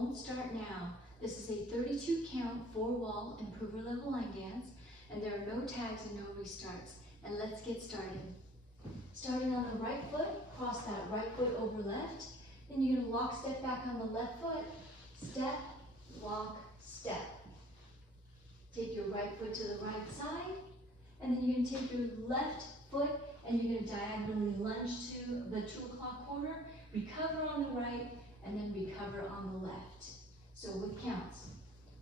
won't start now. This is a 32 count, 4-wall improver level line dance, and there are no tags and no restarts. And let's get started. Starting on the right foot, cross that right foot over left. Then you're gonna lock step back on the left foot, step, lock, step. Take your right foot to the right side, and then you're gonna take your left foot and you're gonna diagonally lunge to the 2 o'clock corner, recover on the right, and then recover on the left. So with counts,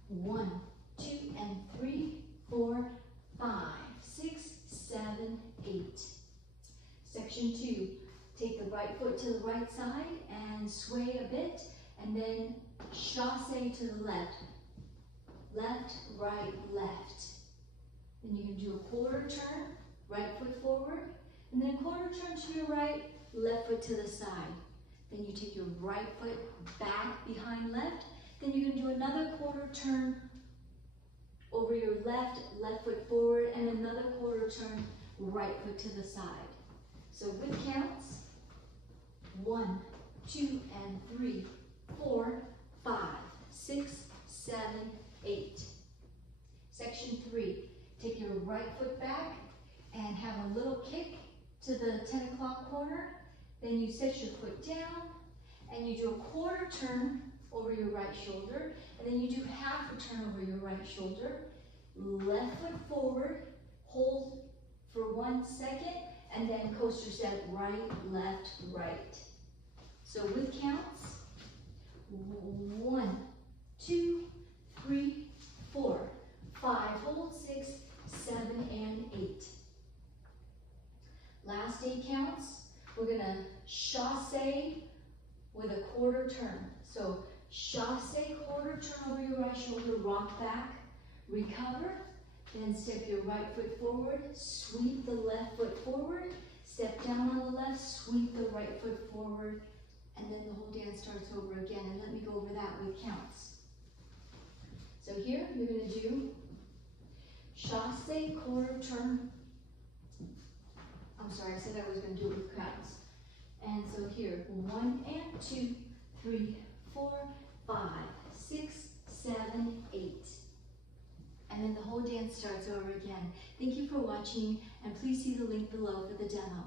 1, 2, and 3, 4, 5, 6, 7, 8. Section 2, take the right foot to the right side and sway a bit, and then chasse to the left. Left, right, left. Then you can do a quarter turn, right foot forward, and then quarter turn to your right, left foot to the side. Then you take your right foot back behind left. Then you can do another quarter turn over your left, left foot forward, and another quarter turn, right foot to the side. So with counts, 1, 2, and 3, 4, 5, 6, 7, 8. Section 3, take your right foot back and have a little kick to the 10 o'clock corner. Then you set your foot down and you do a quarter turn over your right shoulder, and then you do half a turn over your right shoulder. Left foot forward, hold for 1 second, and then coaster step right, left, right. So with counts, 1, 2, 3, 4, 5, hold 6, 7, and 8. Last 8 counts, we're gonna chasse with a quarter turn. So chasse, quarter turn over your right shoulder, rock back, recover, then step your right foot forward, sweep the left foot forward, step down on the left, sweep the right foot forward, and then the whole dance starts over again. And let me go over that with counts. So here, you're gonna do chasse, quarter turn. I'm sorry, I said I was gonna do it with counts. And so here, 1 and 2, 3, 4, 5, 6, 7, 8. And then the whole dance starts over again. Thank you for watching, and please see the link below for the demo.